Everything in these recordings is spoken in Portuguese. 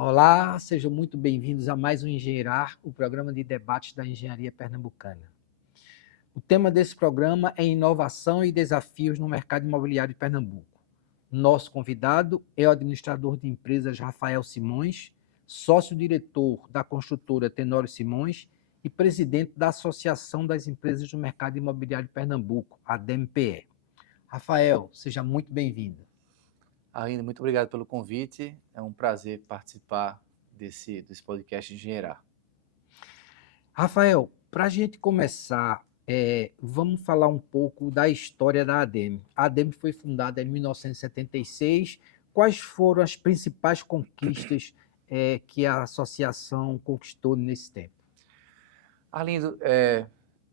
Olá, sejam muito bem-vindos a mais um Engenheirar, o programa de debates da engenharia pernambucana. O tema desse programa é inovação e desafios no mercado imobiliário de Pernambuco. Nosso convidado é o administrador de empresas Rafael Simões, sócio-diretor da construtora Tenório Simões e presidente da Associação das Empresas do Mercado Imobiliário de Pernambuco, a DMPE. Rafael, seja muito bem-vindo. Ainda, muito obrigado pelo convite. É um prazer participar desse podcast de Engenheirar. Rafael, para a gente começar, vamos falar um pouco da história da ADEME. A ADEME foi fundada em 1976. Quais foram as principais conquistas que a associação conquistou nesse tempo? Arlindo,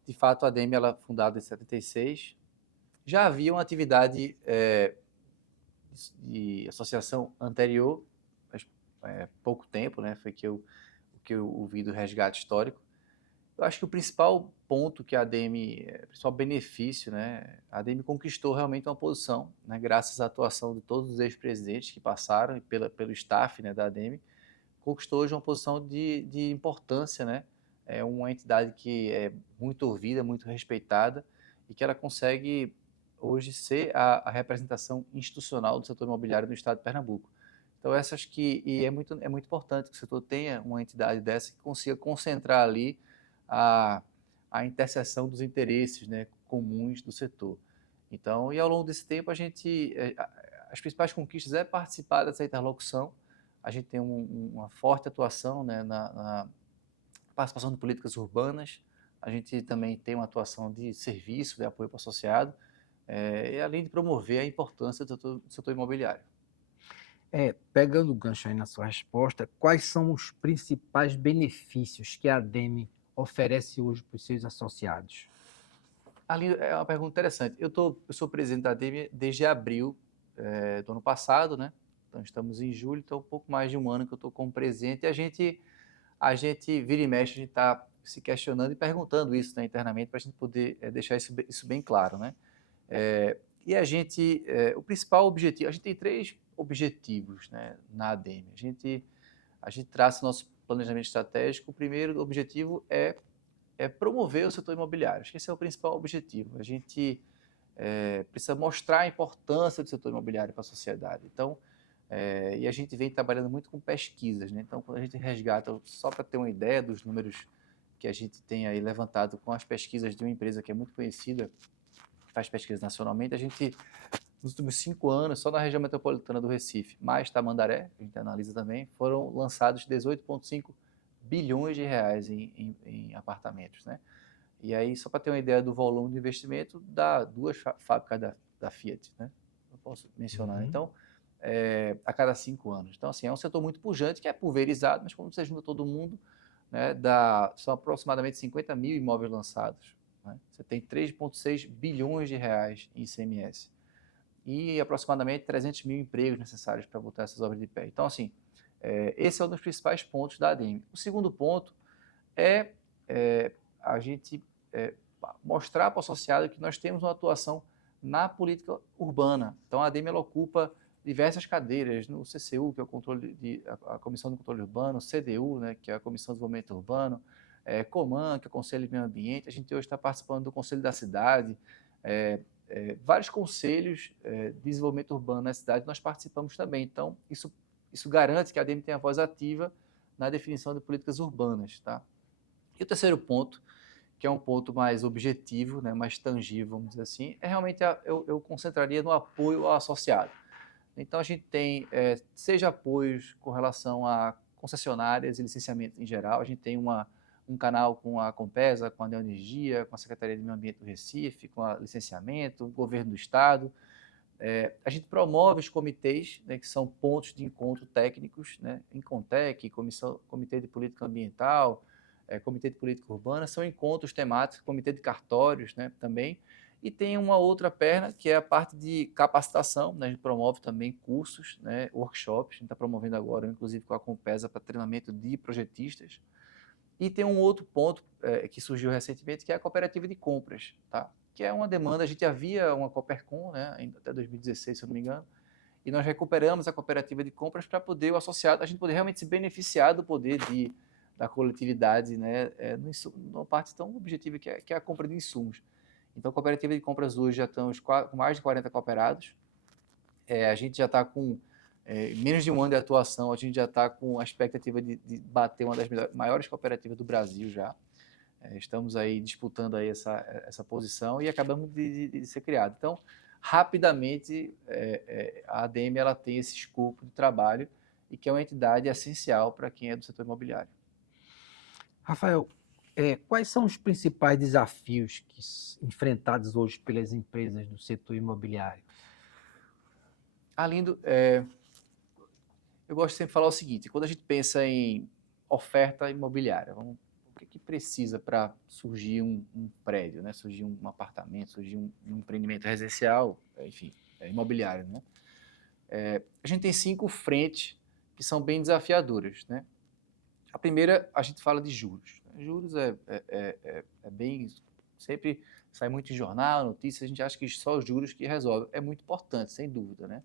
de fato, a ADEME ela é fundada em 76. Já havia uma atividade de associação anterior, mas pouco tempo, né? Foi o que eu ouvi do resgate histórico. Eu acho que o principal ponto que a ADEME, o principal benefício, né? A ADEME conquistou realmente uma posição, né? Graças à atuação de todos os ex-presidentes que passaram e pelo staff, né, da ADEME, conquistou hoje uma posição de importância, né? É uma entidade que é muito ouvida, muito respeitada e que ela consegue hoje ser a representação institucional do setor imobiliário no estado de Pernambuco. Então, é muito importante que o setor tenha uma entidade dessa que consiga concentrar ali a, a interseção dos interesses, né, comuns do setor. Então, e ao longo desse tempo, as principais conquistas é participar dessa interlocução. A gente tem uma forte atuação, né, na participação de políticas urbanas. A gente também tem uma atuação de serviço, de apoio para o associado, e além de promover a importância do setor imobiliário. Pegando o gancho aí na sua resposta, quais são os principais benefícios que a ADEME oferece hoje para os seus associados? Ali é uma pergunta interessante. Eu sou presidente da ADEME desde abril do ano passado, né? Então estamos em julho, então um pouco mais de um ano que eu estou como presidente e a gente vira e mexe, a gente está se questionando e perguntando isso, né, internamente para a gente poder deixar isso bem claro, né? E o principal objetivo, a gente tem três objetivos, né, na ADEME. A gente traça nosso planejamento estratégico. O primeiro objetivo é promover o setor imobiliário. Acho que esse é o principal objetivo. A gente precisa mostrar a importância do setor imobiliário para a sociedade. Então, e a gente vem trabalhando muito com pesquisas, né? Então, quando a gente resgata, só para ter uma ideia dos números que a gente tem aí levantado com as pesquisas de uma empresa que é muito conhecida, faz pesquisa nacionalmente, nos últimos 5 anos, só na região metropolitana do Recife, mais Tamandaré, a gente analisa também, foram lançados 18,5 bilhões de reais em apartamentos, né? E aí, só para ter uma ideia do volume de investimento, dá duas fábricas da Fiat, né? Eu posso mencionar. Uhum. Então, a cada 5 anos. Então, assim, é um setor muito pujante, que é pulverizado, mas quando você junta todo mundo, né, são aproximadamente 50 mil imóveis lançados. Né? Você tem 3,6 bilhões de reais em ICMS e aproximadamente 300 mil empregos necessários para botar essas obras de pé. Então, assim, esse é um dos principais pontos da ADEME. O segundo ponto é, a gente mostrar para o associado que nós temos uma atuação na política urbana. Então, a ADEME ela ocupa diversas cadeiras no CCU, que é o a Comissão de Controle Urbano, CDU, né, que é a Comissão de Desenvolvimento Urbano, Coman, que é o Conselho de Meio Ambiente. A gente hoje está participando do Conselho da Cidade, vários conselhos de desenvolvimento urbano na cidade, nós participamos também. Então, isso garante que a ADEME tenha voz ativa na definição de políticas urbanas. Tá? E o terceiro ponto, que é um ponto mais objetivo, né, mais tangível, vamos dizer assim, é realmente eu concentraria no apoio ao associado. Então, a gente tem, seja apoios com relação a concessionárias e licenciamento em geral, a gente tem um canal com a Compesa, com a Neoenergia, com a Secretaria de Meio Ambiente do Recife, com a licenciamento, o governo do estado. A gente promove os comitês, né, que são pontos de encontro técnicos, né, Incontec, Comitê de Política Ambiental, Comitê de Política Urbana, são encontros temáticos, Comitê de Cartórios, né, também. E tem uma outra perna, que é a parte de capacitação, né, a gente promove também cursos, né, workshops, a gente está promovendo agora, inclusive com a Compesa, para treinamento de projetistas. E tem um outro ponto que surgiu recentemente, que é a cooperativa de compras, tá? Que é uma demanda, a gente havia uma Coopercon, né, até 2016, se eu não me engano, e nós recuperamos a cooperativa de compras para poder o associado, a gente poder realmente se beneficiar do poder da coletividade, né, numa parte tão objetiva que é a compra de insumos. Então, a cooperativa de compras hoje já estamos com mais de 40 cooperados, a gente já está com menos de um ano de atuação, a gente já está com a expectativa de bater uma das maiores cooperativas do Brasil já. Estamos aí disputando aí essa posição e acabamos de ser criado. Então, rapidamente, a ADM ela tem esse escopo de trabalho e que é uma entidade essencial para quem é do setor imobiliário. Rafael, quais são os principais desafios enfrentados hoje pelas empresas do setor imobiliário? Além eu gosto sempre de falar o seguinte, quando a gente pensa em oferta imobiliária, o que precisa para surgir um prédio, né? Surgir um apartamento, surgir um empreendimento residencial, enfim, imobiliário, né? A gente tem 5 frentes que são bem desafiadoras, né? A primeira, a gente fala de juros. Juros é bem... Sempre sai muito em jornal, notícias, a gente acha que só os juros que resolvem. É muito importante, sem dúvida, né?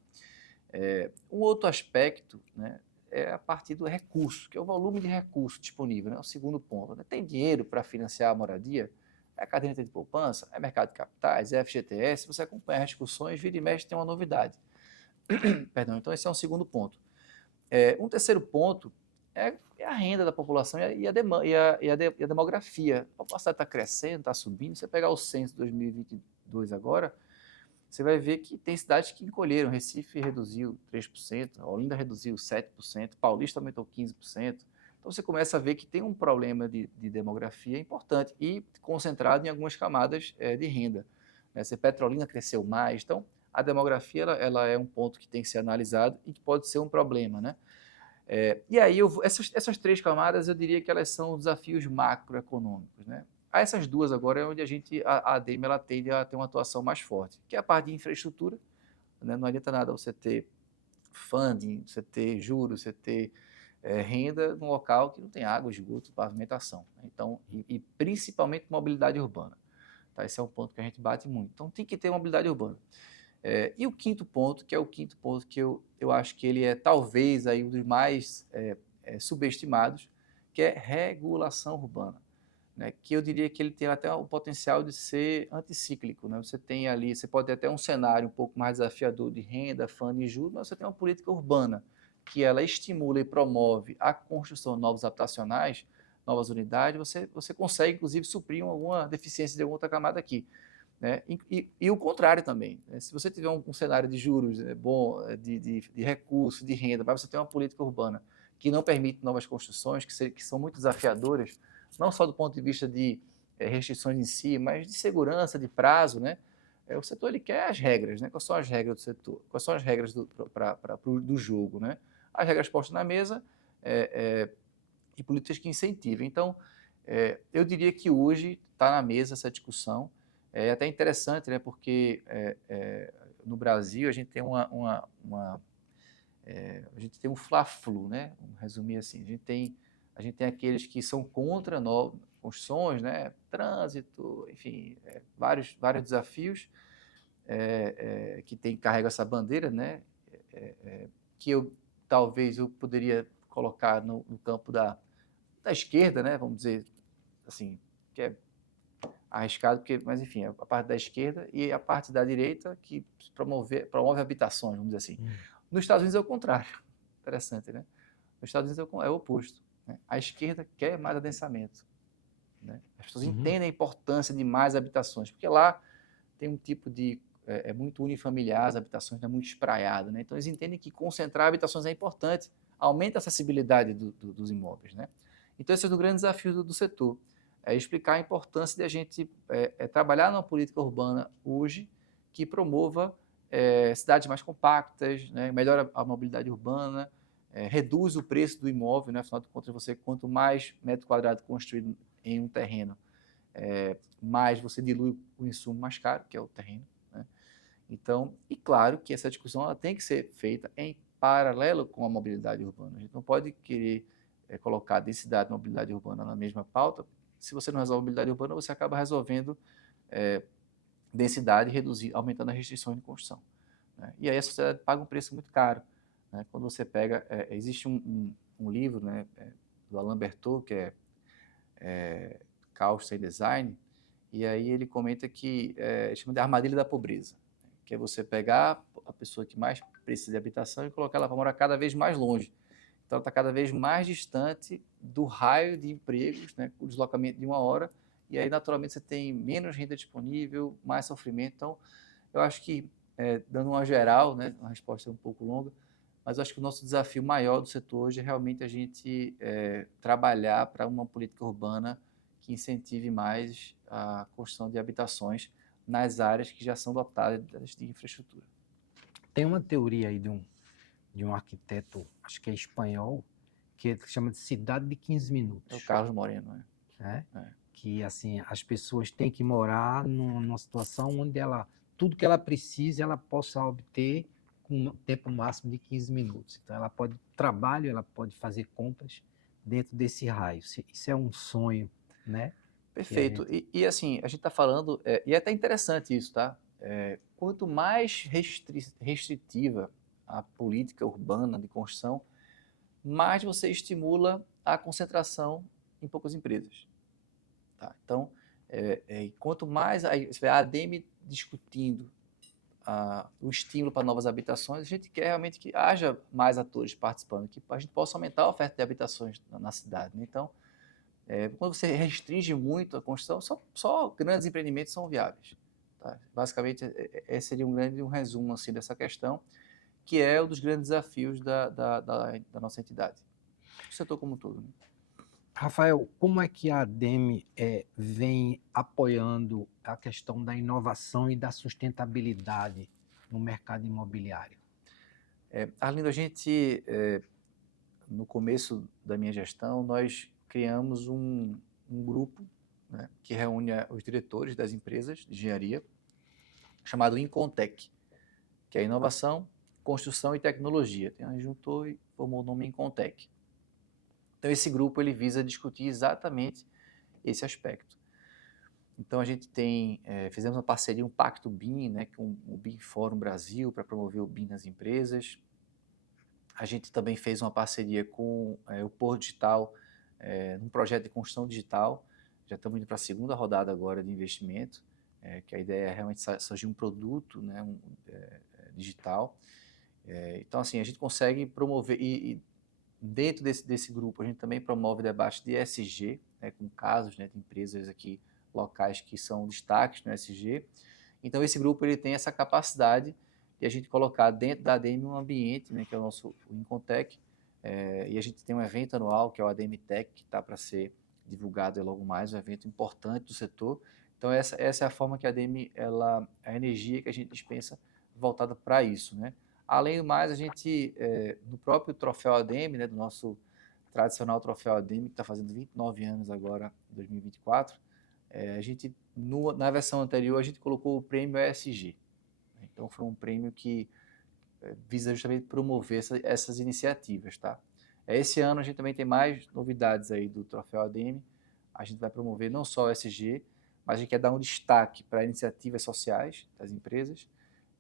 Um outro aspecto, né, é a partir do recurso, que é o volume de recurso disponível, né? O segundo ponto. Né? Tem dinheiro para financiar a moradia? É a caderneta de poupança? É mercado de capitais? É FGTS? Você acompanha as discussões, vira e mexe tem uma novidade. Perdão, então esse é um segundo ponto. Um terceiro ponto é a renda da população e a demografia. A população está crescendo, está subindo. Você pegar o censo de 2022 agora, você vai ver que tem cidades que encolheram. Recife reduziu 3%, Olinda reduziu 7%, Paulista aumentou 15%. Então você começa a ver que tem um problema de demografia importante e concentrado em algumas camadas de renda. Petrolina cresceu mais, então a demografia ela é um ponto que tem que ser analisado e que pode ser um problema, né? E aí, essas 3 camadas, eu diria que elas são desafios macroeconômicos, né? Essas 2 agora é onde a ADM ela tende a ter uma atuação mais forte, que é a parte de infraestrutura, né? Não adianta nada você ter funding, você ter juros, você ter renda num local que não tem água, esgoto, pavimentação. Né? Então, e principalmente mobilidade urbana. Tá? Esse é um ponto que a gente bate muito. Então, tem que ter mobilidade urbana. E o quinto ponto, que é o quinto ponto que eu acho que ele é talvez aí um dos mais subestimados, que é regulação urbana, né? Que eu diria que ele tem até o potencial de ser anticíclico, né? Você tem ali, você pode ter até um cenário um pouco mais desafiador de renda, fundo e juros, mas você tem uma política urbana que ela estimula e promove a construção de novos habitacionais, novas unidades, você consegue inclusive suprir alguma deficiência de alguma outra camada aqui. Né? E o contrário também. Né? Se você tiver um cenário de juros bom, de recurso, de renda, mas você tem uma política urbana que não permite novas construções, que são muito desafiadoras, não só do ponto de vista de restrições em si, mas de segurança, de prazo, né? O setor ele quer as regras, né? Quais são as regras do setor? Quais são as regras do jogo, né? As regras postas na mesa e políticas que incentivem. Então, eu diria que hoje está na mesa essa discussão. É até interessante, né, porque no Brasil a gente tem a gente tem um fla-flu, né? Vamos resumir assim, a gente tem aqueles que são contra novas construções, né? Trânsito, enfim, vários desafios que carregam essa bandeira, né? Que talvez eu poderia colocar no campo da esquerda, né? Vamos dizer assim, que é arriscado, mas enfim, a parte da esquerda e a parte da direita que promove habitações, vamos dizer assim. Nos Estados Unidos é o contrário. Interessante, né? Nos Estados Unidos é o oposto. Né? A esquerda quer mais adensamento. Né? As pessoas entendem a importância de mais habitações, porque lá tem um tipo de... É muito unifamiliar, as habitações não é muito espraiado. Né? Então, eles entendem que concentrar habitações é importante, aumenta a acessibilidade dos imóveis. Né? Então, esse é o grande desafio do setor. É explicar a importância de a gente trabalhar numa política urbana hoje que promova cidades mais compactas, né, melhora a mobilidade urbana, reduz o preço do imóvel, né, afinal de contas, quanto mais metro quadrado construído em um terreno, mais você dilui o insumo mais caro, que é o terreno. Né? Então, e claro que essa discussão ela tem que ser feita em paralelo com a mobilidade urbana. A gente não pode querer colocar a densidade e mobilidade urbana na mesma pauta. Se você não resolve a mobilidade urbana, você acaba resolvendo densidade, aumentando as restrições de construção. né? E aí a sociedade paga um preço muito caro, né? Quando você pega, existe um livro, né, do Alain Bertot, que é Caos Sem Design, e aí ele comenta que chama de armadilha da pobreza, que é você pegar a pessoa que mais precisa de habitação e colocar ela para morar cada vez mais longe. Então, ela está cada vez mais distante do raio de empregos, né, com o deslocamento de 1 hora, e aí, naturalmente, você tem menos renda disponível, mais sofrimento. Então, eu acho que, dando uma geral, né, uma resposta um pouco longa, mas eu acho que o nosso desafio maior do setor hoje é realmente a gente trabalhar para uma política urbana que incentive mais a construção de habitações nas áreas que já são dotadas de infraestrutura. Tem uma teoria aí de um arquiteto, acho que é espanhol, que chama de cidade de 15 minutos. É o Carlos Moreno, né? Que assim, as pessoas têm que morar numa situação onde tudo que ela precisa, ela possa obter com um tempo máximo de 15 minutos. Então, ela pode trabalho, ela pode fazer compras dentro desse raio. Isso é um sonho, né? Perfeito. E assim, a gente está falando, e é até interessante isso, tá? Quanto mais restritiva a política urbana de construção, mais você estimula a concentração em poucas empresas. Tá? Então, quanto mais você vê a ADM discutindo o estímulo para novas habitações, a gente quer realmente que haja mais atores participando, que a gente possa aumentar a oferta de habitações na cidade, né? Então, quando você restringe muito a construção, só grandes empreendimentos são viáveis. Tá? Basicamente, esse seria um resumo assim, dessa questão, que é um dos grandes desafios da nossa entidade. O setor como um todo. Né? Rafael, como é que a ADM vem apoiando a questão da inovação e da sustentabilidade no mercado imobiliário? Arlindo, a gente, no começo da minha gestão, nós criamos um grupo, né, que reúne os diretores das empresas de engenharia, chamado Incontec, que é inovação, construção e tecnologia. A gente juntou e formou o nome Incontec. Então, esse grupo ele visa discutir exatamente esse aspecto. Então, a gente fizemos uma parceria, um Pacto BIM, né, com o BIM Fórum Brasil, para promover o BIM nas empresas. A gente também fez uma parceria com o Porto Digital, num projeto de construção digital. Já estamos indo para a segunda rodada agora de investimento, que a ideia é realmente surgir um produto, né, digital. Então, assim, a gente consegue promover, e dentro desse grupo, a gente também promove debate de ESG, né, com casos, né, de empresas aqui locais que são destaques no ESG. Então, esse grupo ele tem essa capacidade de a gente colocar dentro da ADM um ambiente, né, que é o nosso Incontec, e a gente tem um evento anual, que é o ADM Tech, que está para ser divulgado logo mais, um evento importante do setor. Então, essa é a forma que a ADM, a energia que a gente dispensa voltada para isso, né? Além do mais, a gente, no próprio troféu ADM, né, do nosso tradicional troféu ADM, que está fazendo 29 anos agora, em 2024, a gente, na versão anterior, a gente colocou o prêmio ESG. Então, foi um prêmio que visa justamente promover essas iniciativas, tá? Esse ano a gente também tem mais novidades aí do troféu ADM. A gente vai promover não só o ESG, mas a gente quer dar um destaque para iniciativas sociais das empresas.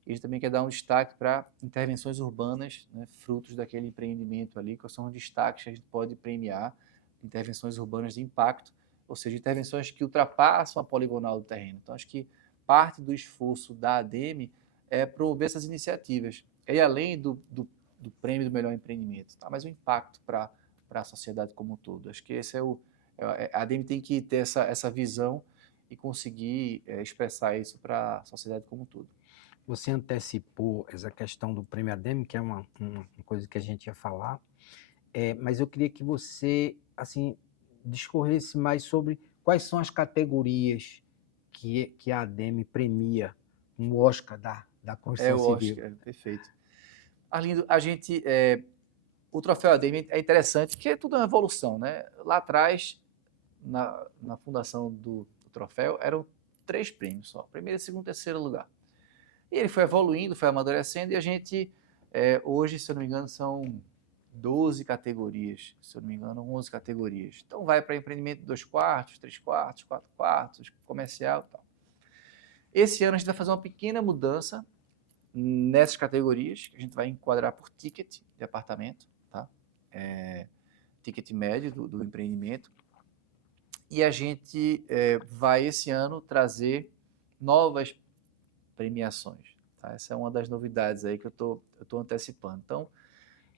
E a gente também quer dar um destaque para intervenções urbanas, né, frutos daquele empreendimento ali, que são os destaques que a gente pode premiar, intervenções urbanas de impacto, ou seja, intervenções que ultrapassam a poligonal do terreno. Então, acho que parte do esforço da ADM é promover essas iniciativas. E além do prêmio do melhor empreendimento, tá? Mas o impacto para a sociedade como um todo. Acho que esse a ADM tem que ter essa visão e conseguir expressar isso para a sociedade como um todo. Você antecipou essa questão do prêmio ADM, que é uma coisa que a gente ia falar, mas eu queria que você assim discorresse mais sobre quais são as categorias que a ADM premia no Oscar da construção O civil. Oscar, perfeito. Arlindo, o troféu ADM é interessante, porque tudo é uma evolução, né? Lá atrás, na fundação do troféu, eram 3 prêmios só, primeiro, segundo e terceiro lugar. E ele foi evoluindo, foi amadurecendo, e a gente, hoje, se eu não me engano, são 12 categorias, se eu não me engano, 11 categorias. Então vai para empreendimento de 2 quartos, 3 quartos, 4 quartos, comercial e tal. Esse ano a gente vai fazer uma pequena mudança, nessas categorias, que a gente vai enquadrar por ticket de apartamento, tá? Ticket médio do empreendimento. E a gente vai, esse ano, trazer novas premiações. Tá? Essa é uma das novidades aí que eu tô antecipando. Então,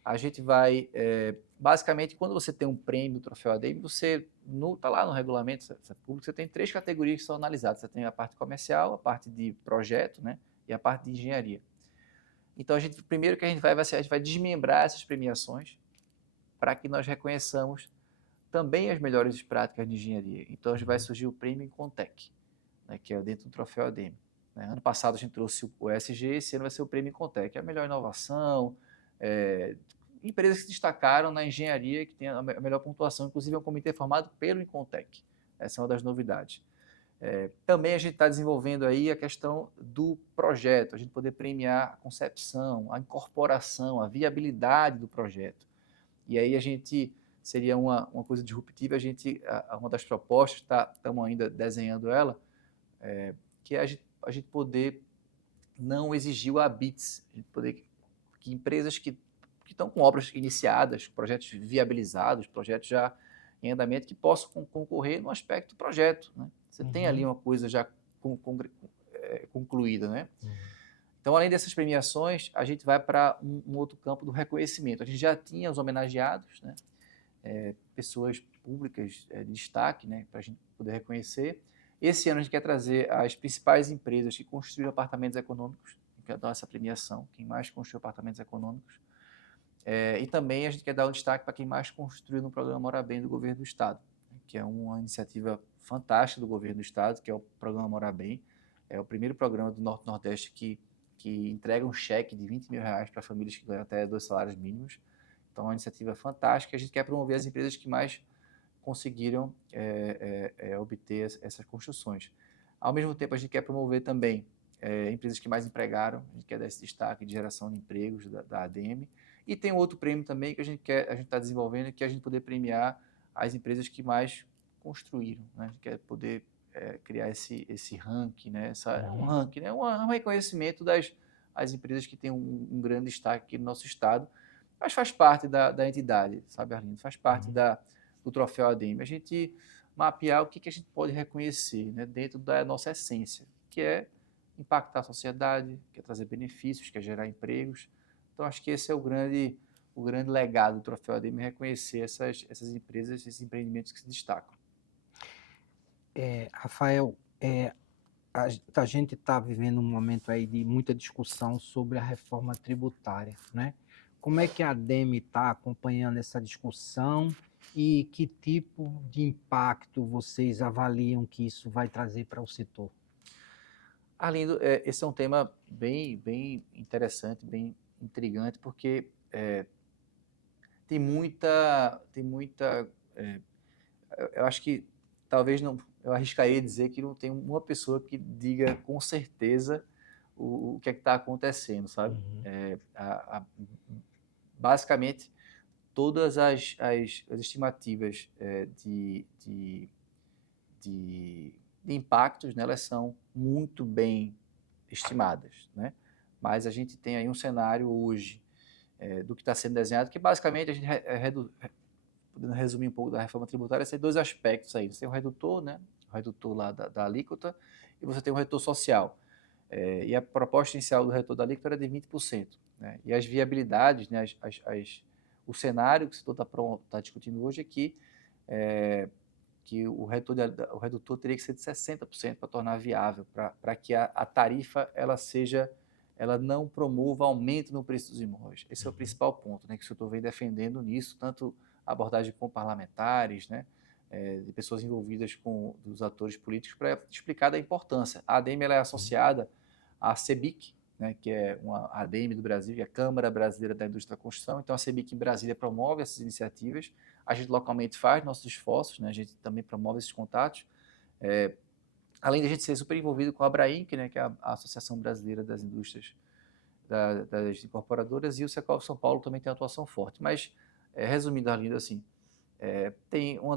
a gente vai, basicamente, quando você tem um prêmio do Troféu ADM, você, tá lá no regulamento público, você tem 3 categorias que são analisadas. Você tem a parte comercial, a parte de projeto, né, e a parte de engenharia. Então, primeiro que a gente vai ser, a gente vai desmembrar essas premiações para que nós reconheçamos também as melhores práticas de engenharia. Então, vai surgir o prêmio Incontec, né, que é dentro do Troféu ADM. Né? Ano passado a gente trouxe o ESG, esse ano vai ser o prêmio Incontec, que é a melhor inovação, empresas que se destacaram na engenharia, que tem a melhor pontuação, inclusive é um comitê formado pelo Incontec. Essa é uma das novidades. Também a gente está desenvolvendo aí a questão do projeto, a gente poder premiar a concepção, a incorporação, a viabilidade do projeto. E aí a gente, seria uma coisa disruptiva, uma das propostas, estamos ainda desenhando ela, que é a gente poder não exigir o ABITS, a gente poder que empresas que estão com obras iniciadas, projetos viabilizados, projetos já em andamento, que possam concorrer no aspecto do projeto. Né? Você tem ali uma coisa já concluída. Né? Então, além dessas premiações, a gente vai para um outro campo do reconhecimento. A gente já tinha os homenageados, né? Pessoas públicas de destaque, né? Para a gente poder reconhecer. Esse ano a gente quer trazer as principais empresas que construíram apartamentos econômicos, quer dar essa premiação, quem mais construiu apartamentos econômicos. E também a gente quer dar um destaque para quem mais construiu no programa Mora Bem do governo do estado, que é uma iniciativa fantástica do governo do estado, que é o programa Mora Bem. É o primeiro programa do Norte-Nordeste que entrega um cheque de R$20 mil para famílias que ganham até 2 salários mínimos. Então, é uma iniciativa fantástica. A gente quer promover as empresas que mais conseguiram obter essas construções. Ao mesmo tempo, a gente quer promover também empresas que mais empregaram. A gente quer dar esse destaque de geração de empregos da ADM. E tem outro prêmio também que a gente está desenvolvendo, que é a gente poder premiar as empresas que mais construíram. Né? A gente quer poder criar esse ranking, né? Um ranking, né? Um reconhecimento das empresas que têm um grande destaque aqui no nosso estado, mas faz parte da entidade, sabe, Arlindo? Faz parte do Troféu ADM. A gente mapear o que a gente pode reconhecer, né? Dentro da nossa essência, que é impactar a sociedade, que é trazer benefícios, que é gerar empregos. Então, acho que esse é o grande legado do Troféu ADM, reconhecer essas empresas, esses empreendimentos que se destacam. Rafael, a gente está vivendo um momento aí de muita discussão sobre a reforma tributária, né? Como é que a ADM está acompanhando essa discussão e que tipo de impacto vocês avaliam que isso vai trazer para o setor? Arlindo, esse é um tema bem, bem interessante, bem intrigante, porque tem muita eu acho que talvez não, eu arriscaria dizer que não tem uma pessoa que diga com certeza o que é que está acontecendo, sabe? Basicamente, todas as estimativas de impactos, né, elas são muito bem estimadas, né? Mas a gente tem aí um cenário hoje do que está sendo desenhado, que basicamente a gente podendo resumir um pouco da reforma tributária, tem 2 aspectos aí. Você tem o redutor, né? O redutor lá da alíquota, e você tem o redutor social. E a proposta inicial do redutor da alíquota era de 20%. Né? E as viabilidades, né? O cenário que o setor está discutindo hoje é que o redutor teria que ser de 60% para tornar viável, para que a tarifa ela não promova aumento no preço dos imóveis. Esse é o principal ponto, né, que o setor vem defendendo nisso, tanto a abordagem com parlamentares, né, de pessoas envolvidas dos atores políticos, para explicar da importância. A ADM ela é associada à CEBIC, né, que é uma ADM do Brasil, que é a Câmara Brasileira da Indústria da Construção. Então, a CEBIC em Brasília promove essas iniciativas. A gente localmente faz nossos esforços, né, a gente também promove esses contatos. Além de a gente ser super envolvido com a ABRAINC, né, que é a Associação Brasileira das Indústrias, das Incorporadoras, e o Secov São Paulo também tem atuação forte. Mas, resumindo, Arlindo, assim, tem um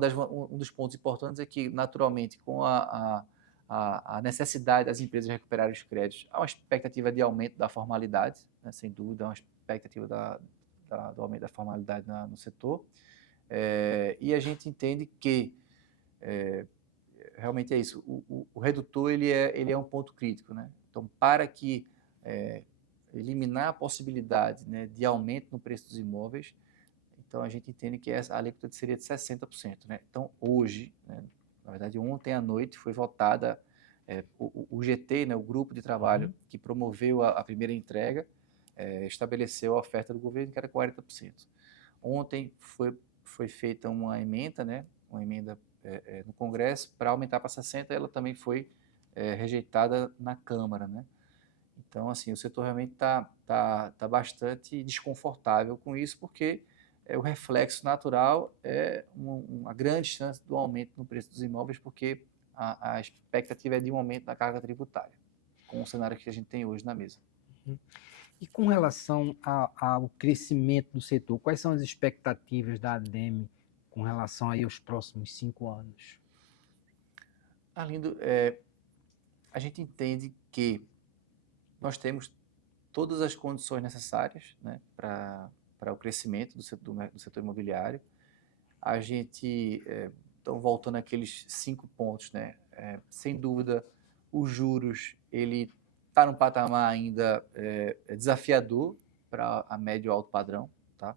dos pontos importantes é que, naturalmente, com a a necessidade das empresas recuperarem os créditos. Há uma expectativa de aumento da formalidade, né, sem dúvida, há uma expectativa do aumento da formalidade no setor. E a gente entende que realmente é isso. O redutor ele é um ponto crítico, né? Então, para que eliminar a possibilidade, né, de aumento no preço dos imóveis, então a gente entende que a alíquota seria de 60%, né? Então, hoje, né, na verdade, ontem à noite foi votada o GT, né, o grupo de trabalho que promoveu a primeira entrega, estabeleceu a oferta do governo que era 40%. Ontem foi feita uma emenda, né, uma emenda no Congresso para aumentar para 60%, ela também foi rejeitada na Câmara, né? Então, assim, o setor realmente tá bastante desconfortável com isso, porque o reflexo natural é uma grande chance do aumento no preço dos imóveis, porque a expectativa é de um aumento da carga tributária, com o cenário que a gente tem hoje na mesa. E com relação ao crescimento do setor, quais são as expectativas da ADEME com relação aí aos próximos 5 anos? Arlindo, a gente entende que nós temos todas as condições necessárias, né, para o crescimento do setor imobiliário. A gente, então, voltando àqueles 5 pontos, né, sem dúvida, os juros, ele está num patamar ainda desafiador para a médio e alto padrão, tá?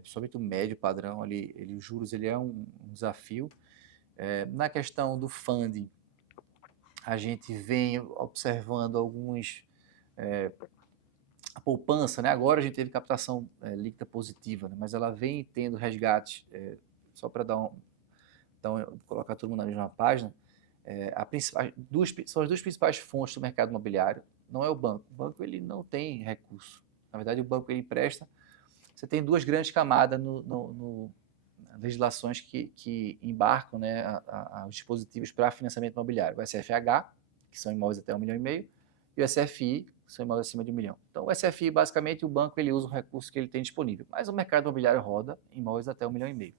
Principalmente o médio padrão, os juros ele é um desafio. Na questão do funding, a gente vem observando a poupança, né? Agora a gente teve captação líquida positiva, né? Mas ela vem tendo resgates, só para colocar todo mundo na mesma página, são as duas principais fontes do mercado imobiliário, não é o banco. O banco ele não tem recurso. Na verdade, o banco ele empresta. Você tem duas grandes camadas legislações que embarcam, né, os dispositivos para financiamento imobiliário. O SFH, que são imóveis até 1,5 milhão, e o SFI, que são imóveis acima de 1 milhão. Então, o SFI, basicamente, o banco ele usa o recurso que ele tem disponível, mas o mercado imobiliário roda imóveis até 1,5 milhão.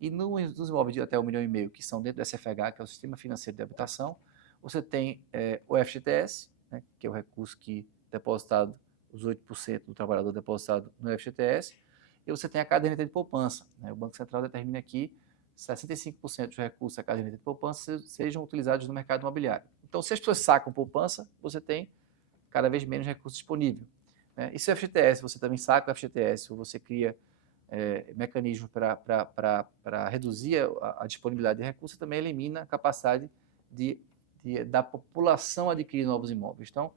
E nos imóveis de até 1,5 milhão, que são dentro do SFH, que é o Sistema Financeiro de Habitação, você tem o FGTS, né, que é o recurso que depositado, os 8% do trabalhador depositado no FGTS, e você tem a caderneta de poupança, né? O Banco Central determina que 65% dos recursos da caderneta de poupança sejam utilizados no mercado imobiliário. Então, se as pessoas sacam poupança, você tem cada vez menos recursos disponíveis, né? E se o FGTS, você também saca o FGTS, ou você cria mecanismos para reduzir a disponibilidade de recursos, também elimina a capacidade da população adquirir novos imóveis. Então,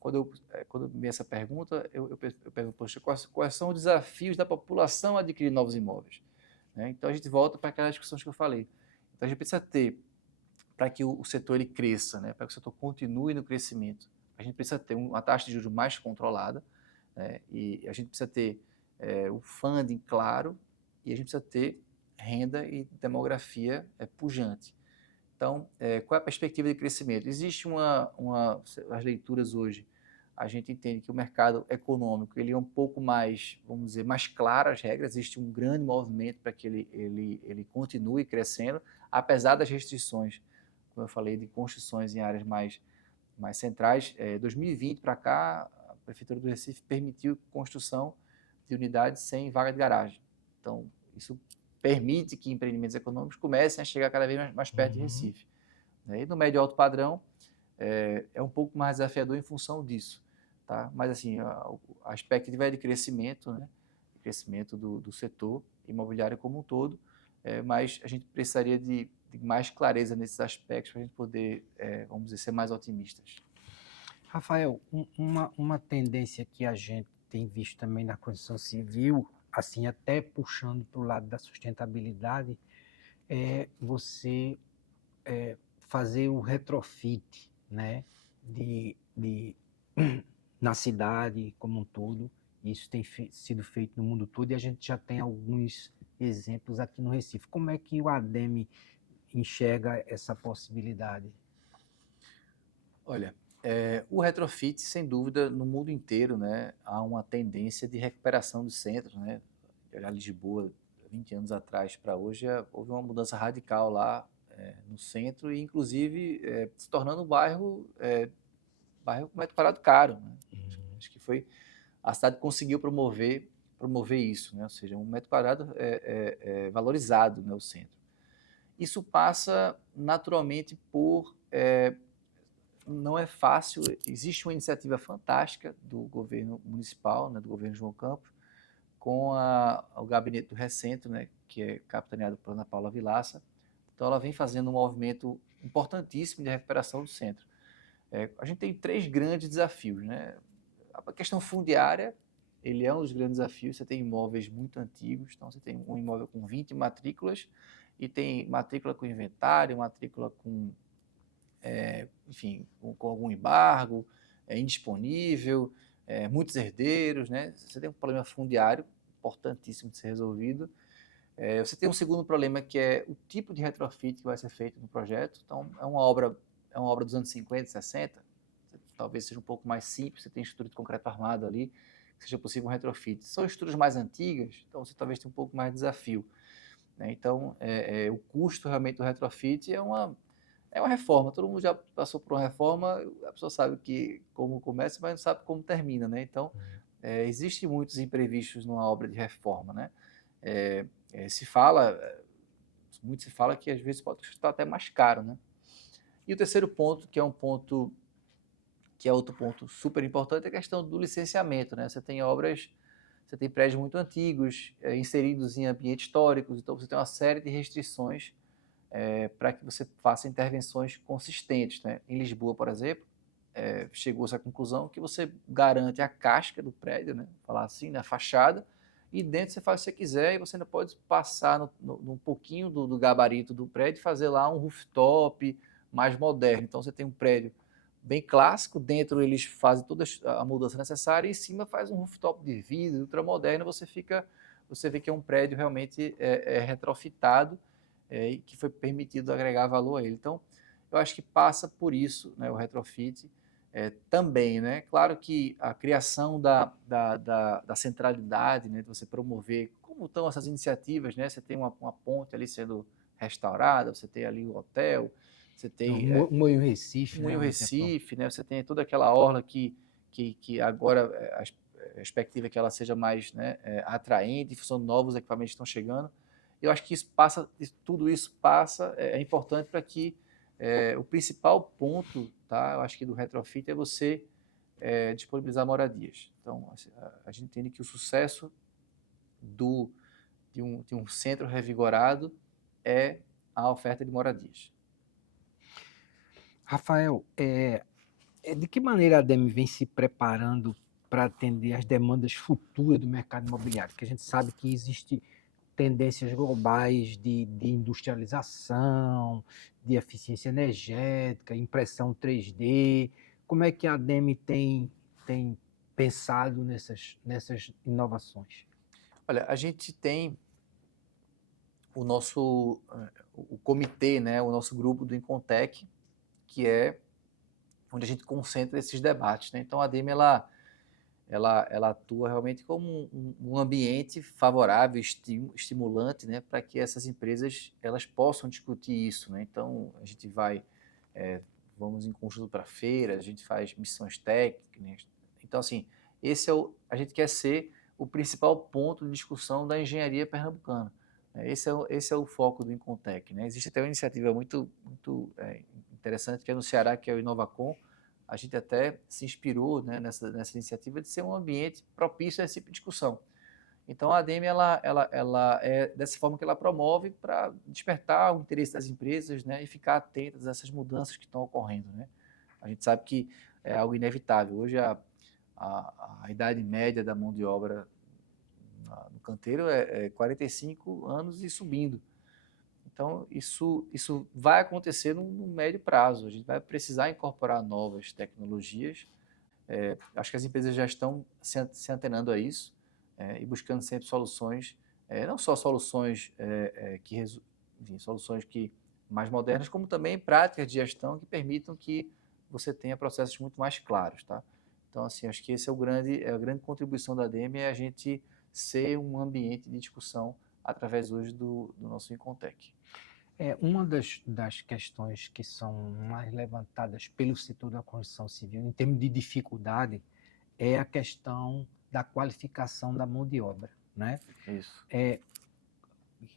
quando eu vi essa pergunta, eu pergunto, poxa, quais são os desafios da população adquirir novos imóveis? Né? Então, a gente volta para aquelas discussões que eu falei. Então, a gente precisa ter, para que o setor ele cresça, né? Para que o setor continue no crescimento, a gente precisa ter uma taxa de juros mais controlada, né? E a gente precisa ter o funding claro, e a gente precisa ter renda e demografia pujante. Então, qual é a perspectiva de crescimento? Existe as leituras hoje, a gente entende que o mercado econômico ele é um pouco mais, vamos dizer, mais claro as regras, existe um grande movimento para que ele continue crescendo, apesar das restrições, como eu falei, de construções em áreas mais centrais. 2020 para cá, a Prefeitura do Recife permitiu construção de unidades sem vaga de garagem. Então, isso permite que empreendimentos econômicos comecem a chegar cada vez mais perto de Recife. E no médio e alto padrão, é um pouco mais desafiador em função disso. Tá? Mas, assim, a expectativa é de crescimento, né? Crescimento do setor imobiliário como um todo, mas a gente precisaria de mais clareza nesses aspectos para a gente poder, vamos dizer, ser mais otimistas. Rafael, uma tendência que a gente tem visto também na construção civil, assim, até puxando para o lado da sustentabilidade, é você fazer o retrofit, né, na cidade como um todo. Isso tem sido feito no mundo todo e a gente já tem alguns exemplos aqui no Recife. Como é que o ADEME enxerga essa possibilidade? Olha, o retrofit, sem dúvida, no mundo inteiro, né, há uma tendência de recuperação dos centros, né? Olhar Lisboa, 20 anos atrás para hoje, houve uma mudança radical lá no centro e, inclusive, se tornando um bairro com metro quadrado caro, né? Acho que foi a cidade conseguiu promover isso, né? Ou seja, um metro quadrado valorizado, né, o centro. Isso passa naturalmente por não é fácil, existe uma iniciativa fantástica do governo municipal, né, do governo João Campos, com o gabinete do Recentro, né, que é capitaneado por Ana Paula Vilaça. Então ela vem fazendo um movimento importantíssimo de recuperação do centro. A gente tem 3 grandes desafios, né? A questão fundiária, ele é um dos grandes desafios. Você tem imóveis muito antigos, então você tem um imóvel com 20 matrículas e tem matrícula com inventário, matrícula com, enfim, com algum embargo, indisponível, muitos herdeiros, né? Você tem um problema fundiário importantíssimo de ser resolvido. Você tem um segundo problema, que é o tipo de retrofit que vai ser feito no projeto. Então, é uma obra dos anos 50, 60, talvez seja um pouco mais simples, você tem estrutura de concreto armado ali, que seja possível um retrofit. São estruturas mais antigas, então você talvez tenha um pouco mais de desafio, né? Então, o custo realmente do retrofit é uma reforma. Todo mundo já passou por uma reforma, a pessoa sabe como começa, mas não sabe como termina, né? Então, existem muitos imprevistos numa obra de reforma, né? Muito se fala que às vezes pode custar até mais caro, né? E o terceiro ponto, que é outro ponto super importante, é a questão do licenciamento, né? Você tem prédios muito antigos, inseridos em ambientes históricos, então você tem uma série de restrições para que você faça intervenções consistentes, né? Em Lisboa, por exemplo, chegou-se à conclusão que você garante a casca do prédio, né? Falar assim, na fachada, e dentro você faz o que você quiser e você ainda pode passar num pouquinho do gabarito do prédio e fazer lá um rooftop mais moderno. Então você tem um prédio bem clássico, dentro eles fazem toda a mudança necessária e em cima faz um rooftop de vidro ultramoderno, você vê que é um prédio realmente retrofitado e que foi permitido agregar valor a ele. Então, eu acho que passa por isso, né, o retrofit também, né? Claro que a criação da centralidade, né, de você promover, como estão essas iniciativas, né? Você tem uma ponte ali sendo restaurada, você tem ali o hotel, você tem Moinho Recife, um né? Rio Um exemplo. Recife, né? Você tem toda aquela orla que agora a expectativa é que ela seja mais, né, atraente, em função de novos equipamentos que estão chegando. Eu acho que tudo isso passa, é importante para que o principal ponto, tá? Eu acho que do retrofit é você disponibilizar moradias. Então, assim, a gente entende que o sucesso de um centro revigorado é a oferta de moradias. Rafael, de que maneira a ADEME vem se preparando para atender às demandas futuras do mercado imobiliário? Porque a gente sabe que existe tendências globais de industrialização, de eficiência energética, impressão 3D. Como é que a ADEME tem pensado nessas inovações? Olha, a gente tem o comitê, né, o nosso grupo do Incontec, que é onde a gente concentra esses debates, né? Então a ADEME ela atua realmente como um ambiente favorável, estimulante, né, para que essas empresas elas possam discutir isso, né? Então a gente vamos em conjunto para feiras, a gente faz missões técnicas, né? Então assim, a gente quer ser o principal ponto de discussão da engenharia pernambucana. Esse é o foco do Incontec, né? Existe até uma iniciativa muito interessante que é no Ceará, que é o Inovacom. A gente até se inspirou, né, nessa iniciativa de ser um ambiente propício a esse tipo de discussão. Então a ADEME ela é dessa forma que ela promove para despertar o interesse das empresas, né, e ficar atentas a essas mudanças que estão ocorrendo, né? A gente sabe que é algo inevitável. Hoje a idade média da mão de obra no canteiro é 45 anos e subindo. Então, isso vai acontecer no médio prazo. A gente vai precisar incorporar novas tecnologias. Acho que as empresas já estão se antenando a isso e buscando sempre soluções, não só soluções soluções mais modernas, como também práticas de gestão que permitam que você tenha processos muito mais claros, tá? Então, assim, acho que esse é a grande contribuição da ADEME, é a gente ser um ambiente de discussão através hoje do nosso Incontec. Uma das questões que são mais levantadas pelo setor da construção civil, em termos de dificuldade, é a questão da qualificação da mão de obra, né? Isso.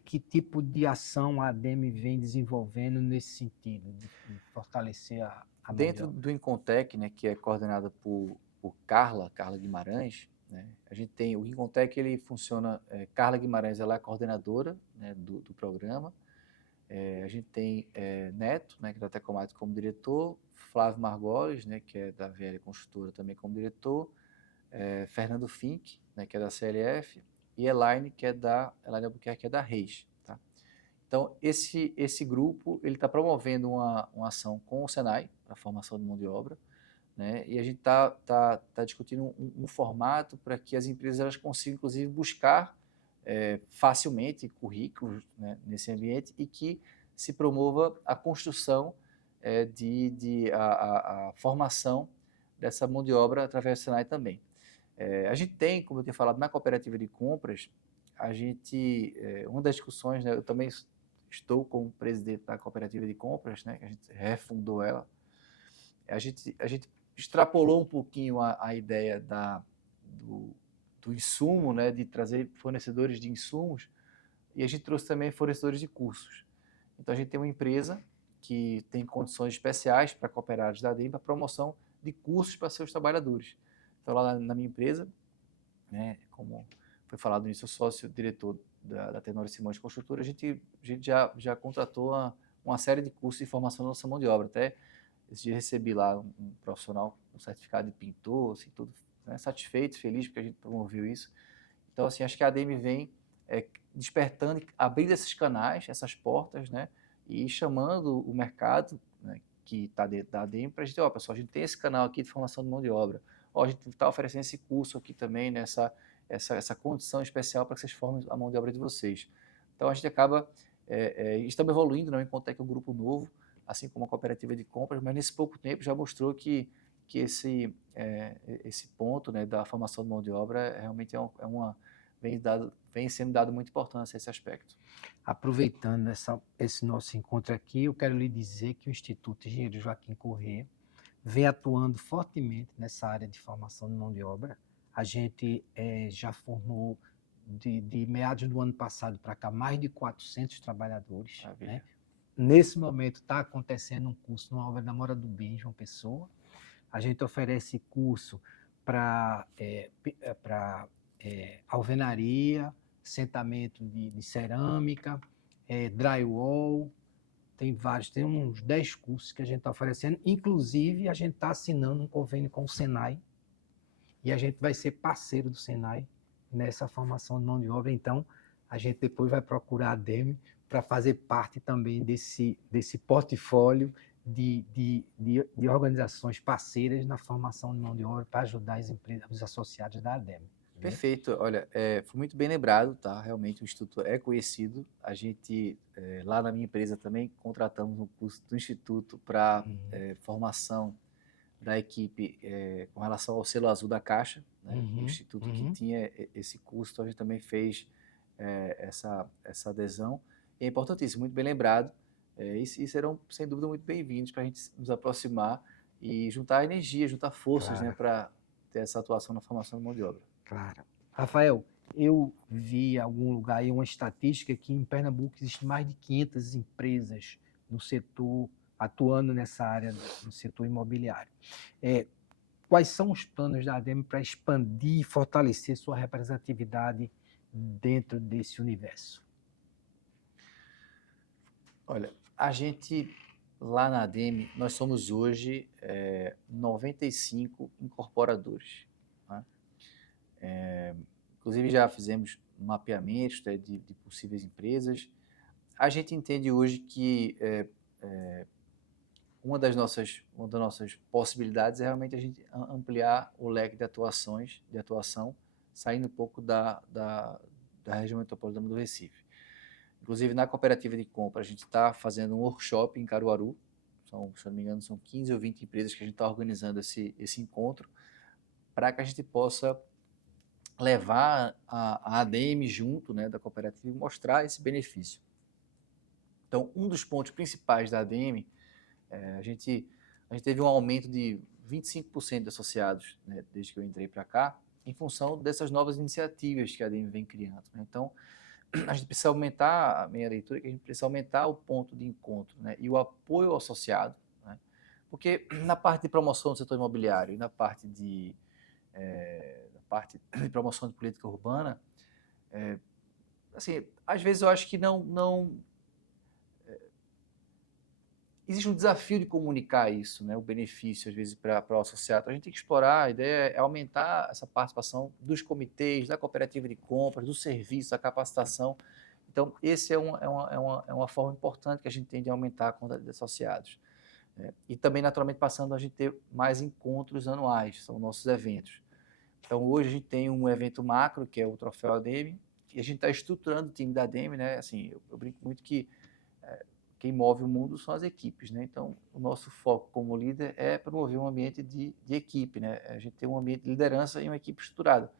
Que tipo de ação a ADEME vem desenvolvendo nesse sentido, de fortalecer a mão de Dentro obra? do Incontec, né, que é coordenada por Carla Guimarães, né, a gente tem o Incontec, ele funciona, Carla Guimarães, ela é a coordenadora, né, do programa. A gente tem Neto, né, que é da Tecomate como diretor, Flávio Margolis, né, que é da VL Construtora também como diretor, Fernando Fink, né, que é da CLF, e Elaine, Elaine Albuquerque, que é da Reis. Tá? Então, esse grupo ele está promovendo uma ação com o Senai para a formação de mão de obra, né? E a gente tá discutindo um formato para que as empresas elas consigam, inclusive, buscar facilmente currículos, né, nesse ambiente e que se promova a construção a formação dessa mão de obra através do Senai também. A gente tem, como eu tinha falado, na cooperativa de compras, uma das discussões, né, eu também estou como presidente da cooperativa de compras, né, que a gente refundou ela. A gente extrapolou um pouquinho a ideia do insumo, né, de trazer fornecedores de insumos, e a gente trouxe também fornecedores de cursos. Então a gente tem uma empresa que tem condições especiais para cooperados da ADEME para promoção de cursos para seus trabalhadores. Então lá na minha empresa, né, como foi falado no início, eu sou sócio-diretor da Tenório Simões Construtora, a gente já contratou uma série de cursos de formação da nossa mão de obra. Até esse dia recebi lá um profissional com certificado de pintor, assim, tudo, né, satisfeito, feliz porque a gente promoveu isso. Então, assim, acho que a ADEME vem despertando, abrindo esses canais, essas portas, né, e chamando o mercado, né, que está dentro da ADEME para a gente, pessoal, a gente tem esse canal aqui de formação de mão de obra, a gente está oferecendo esse curso aqui também, né, essa condição especial para que vocês formem a mão de obra de vocês. Então, a gente acaba, estamos evoluindo, não Incontec é um grupo novo, assim como a cooperativa de compras, mas nesse pouco tempo já mostrou que esse ponto, né, da formação de mão de obra realmente vem sendo dado muita importância a esse aspecto. Aproveitando esse nosso encontro aqui, eu quero lhe dizer que o Instituto Engenheiro Joaquim Corrêa vem atuando fortemente nessa área de formação de mão de obra. A gente já formou, de meados do ano passado para cá, mais de 400 trabalhadores. Né? Nesse momento está acontecendo um curso numa obra da Mora do Bem, João Pessoa. A gente oferece curso para alvenaria, assentamento de cerâmica, drywall, tem uns 10 cursos que a gente está oferecendo. Inclusive, a gente está assinando um convênio com o Senai e a gente vai ser parceiro do Senai nessa formação de mão de obra. Então, a gente depois vai procurar a ADEME para fazer parte também desse portfólio de organizações parceiras na formação de mão de obra para ajudar as empresas, os associados da ADEME. Perfeito, olha, foi muito bem lembrado, tá? Realmente o Instituto é conhecido. A gente, lá na minha empresa também, contratamos um curso do Instituto para formação da equipe com relação ao selo azul da Caixa, né? O Instituto que tinha esse curso, então a gente também fez essa adesão. E é importantíssimo, muito bem lembrado, e serão, sem dúvida, muito bem-vindos para a gente nos aproximar e juntar energia, juntar forças, Claro. né, para ter essa atuação na formação de mão de obra. Claro. Rafael, eu vi em algum lugar aí uma estatística que em Pernambuco existe mais de 500 empresas no setor, atuando nessa área, no setor imobiliário. Quais são os planos da ADEME para expandir e fortalecer sua representatividade dentro desse universo? Olha, a gente, lá na ADEME, nós somos hoje 95 incorporadores. Né? Inclusive, já fizemos mapeamentos de possíveis empresas. A gente entende hoje que uma das nossas possibilidades é realmente a gente ampliar o leque de atuação, saindo um pouco da região metropolitana do Recife. Inclusive, na cooperativa de compra, a gente está fazendo um workshop em Caruaru. Se eu não me engano, são 15 ou 20 empresas que a gente está organizando esse encontro para que a gente possa levar a ADEME junto, né, da cooperativa e mostrar esse benefício. Então, um dos pontos principais da ADM, a gente teve um aumento de 25% de associados, né, desde que eu entrei para cá, em função dessas novas iniciativas que a ADM vem criando, né? Então, a gente precisa aumentar, a minha leitura é que a gente precisa aumentar o ponto de encontro, né, e o apoio ao associado, né, porque na parte de promoção do setor imobiliário e na parte de promoção de política urbana, assim, às vezes eu acho que não existe um desafio de comunicar isso, né, o benefício, às vezes, para o associado. A gente tem que explorar, a ideia é aumentar essa participação dos comitês, da cooperativa de compras, do serviço, da capacitação. Então, esse é uma forma importante que a gente tem de aumentar a quantidade de associados. Né? E também, naturalmente, passando a gente ter mais encontros anuais, são nossos eventos. Então, hoje a gente tem um evento macro, que é o Troféu ADM, e a gente está estruturando o time da ADM, né? Assim, eu brinco muito que quem move o mundo são as equipes, né? Então, o nosso foco como líder é promover um ambiente de equipe, né? A gente tem um ambiente de liderança e uma equipe estruturada.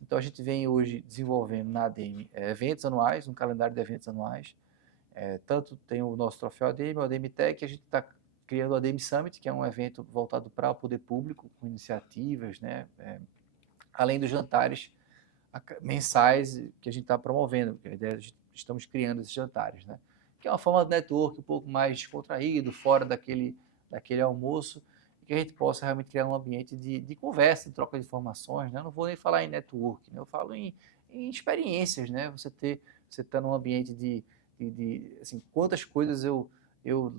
Então, a gente vem hoje desenvolvendo na ADM eventos anuais, um calendário de eventos anuais. Tanto tem o nosso Troféu ADM, o ADM Tech, a gente está criando o ADM Summit, que é um evento voltado para o poder público, com iniciativas, né? Além dos jantares mensais que a gente está promovendo, que a ideia, estamos criando esses jantares, né? Que é uma forma de network um pouco mais descontraído, fora daquele almoço, que a gente possa realmente criar um ambiente de conversa, de troca de informações, né? Eu não vou nem falar em network, né? Eu falo em experiências, né? Você está num ambiente assim, quantas coisas eu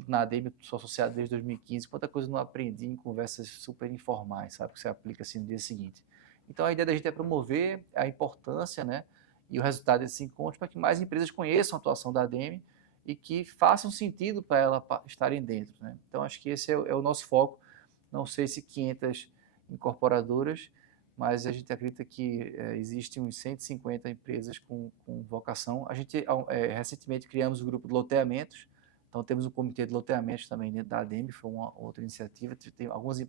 na ADM sou associado desde 2015, quanta coisa eu não aprendi em conversas super informais, sabe? Que você aplica assim no dia seguinte. Então, a ideia da gente é promover a importância, né, e o resultado desses encontros para que mais empresas conheçam a atuação da ADM e que façam sentido para elas estarem dentro, né? Então, acho que esse é o nosso foco. Não sei se 500 incorporadoras, mas a gente acredita que existem uns 150 empresas com vocação. A gente, recentemente, criamos o grupo de loteamentos, então temos um comitê de loteamentos também dentro da ADM, foi uma outra iniciativa. Tem algumas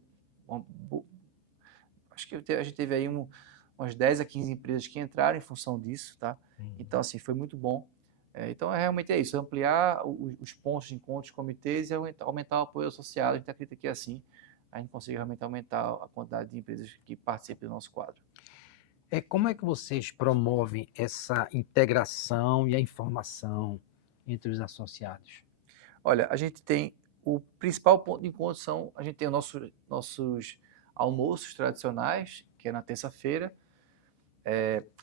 acho que a gente teve aí umas 10 a 15 empresas que entraram em função disso, tá? Então, assim, foi muito bom. Então, realmente é isso, ampliar os pontos de encontro, os comitês e aumentar o apoio associado. A gente acredita que assim a gente consiga realmente aumentar a quantidade de empresas que participam do nosso quadro. Como é que vocês promovem essa integração e a informação entre os associados? Olha, a gente tem o principal ponto de encontro a gente tem os nossos almoços tradicionais, que é na terça-feira.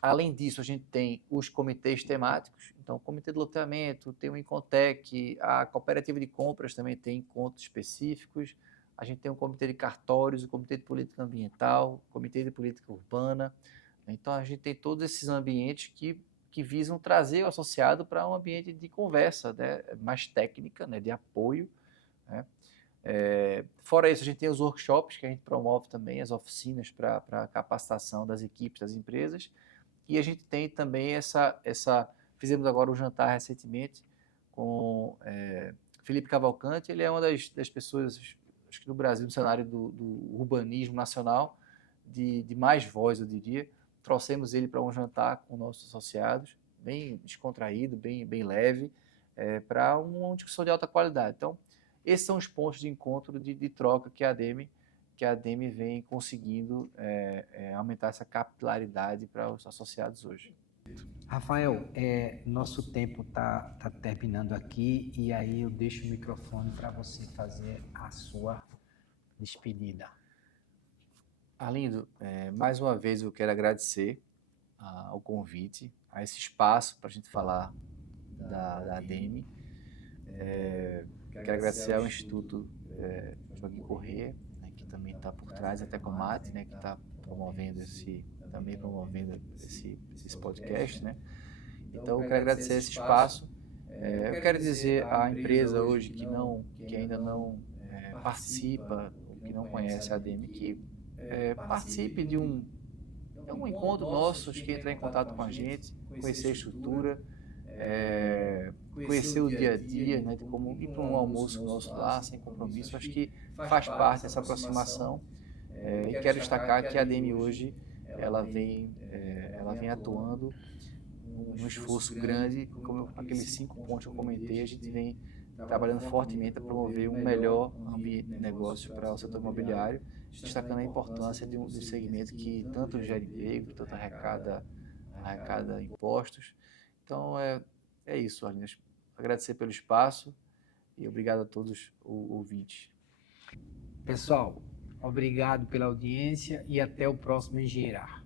Além disso, a gente tem os comitês temáticos, então o comitê de loteamento, tem o Incontec, a cooperativa de compras também tem encontros específicos, a gente tem o comitê de cartórios, o comitê de política ambiental, o comitê de política urbana. Então, a gente tem todos esses ambientes que visam trazer o associado para um ambiente de conversa, né, mais técnica, né, de apoio, né? Fora isso, a gente tem os workshops que a gente promove também, as oficinas para capacitação das equipes, das empresas, e a gente tem também fizemos agora um jantar recentemente com Felipe Cavalcante. Ele é uma das pessoas, acho que do Brasil, no cenário do urbanismo nacional, de mais voz, eu diria. Trouxemos ele para um jantar com nossos associados, bem descontraído, bem leve, para uma discussão de alta qualidade. Então, esses são os pontos de encontro, de troca que a ADM vem conseguindo aumentar essa capilaridade para os associados hoje. Rafael, nosso tempo está terminando aqui e aí eu deixo o microfone para você fazer a sua despedida. Arlindo, mais uma vez eu quero agradecer ao convite, a esse espaço para a gente falar da ADM. Quero agradecer ao Instituto Joaquim Corrêa, né, que também está por trás, até com o Mate, né, que está promovendo esse podcast, né? Então, eu quero agradecer esse espaço. Eu quero dizer à empresa hoje que ainda não participa, ou que não conhece a ADM, que participe de um encontro nosso, acho que entrar em contato com a gente, conhecer a estrutura, conhecer o dia a dia, né, de como ir para um almoço nosso lá, sem compromisso. Acho que faz parte dessa aproximação, e quero destacar que a ADM hoje ela vem atuando um esforço grande, como aqueles 5 pontos que eu comentei, a gente vem trabalhando fortemente para promover um melhor ambiente de negócio para o setor imobiliário, destacando a importância de um segmento que tanto gera emprego, tanto arrecada impostos. Então, é isso, Arlindo. Agradecer pelo espaço e obrigado a todos os ouvintes. Pessoal, obrigado pela audiência e até o próximo Engenheirar.